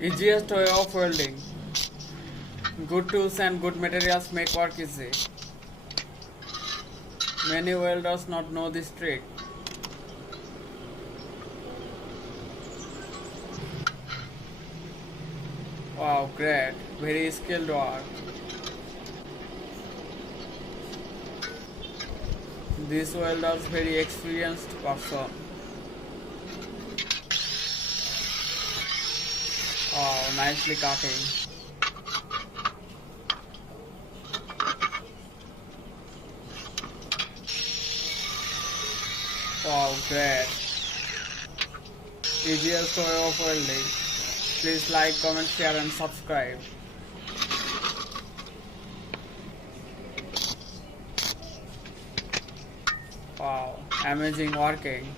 Easiest way of welding. Good tools and good materials make work easy. Many welders not know this trick. Wow, great. Very skilled work. This welder's very experienced person. Wow, nicely cutting. Wow, great. Easiest way of welding. Please like, comment, share and subscribe. Wow, amazing working.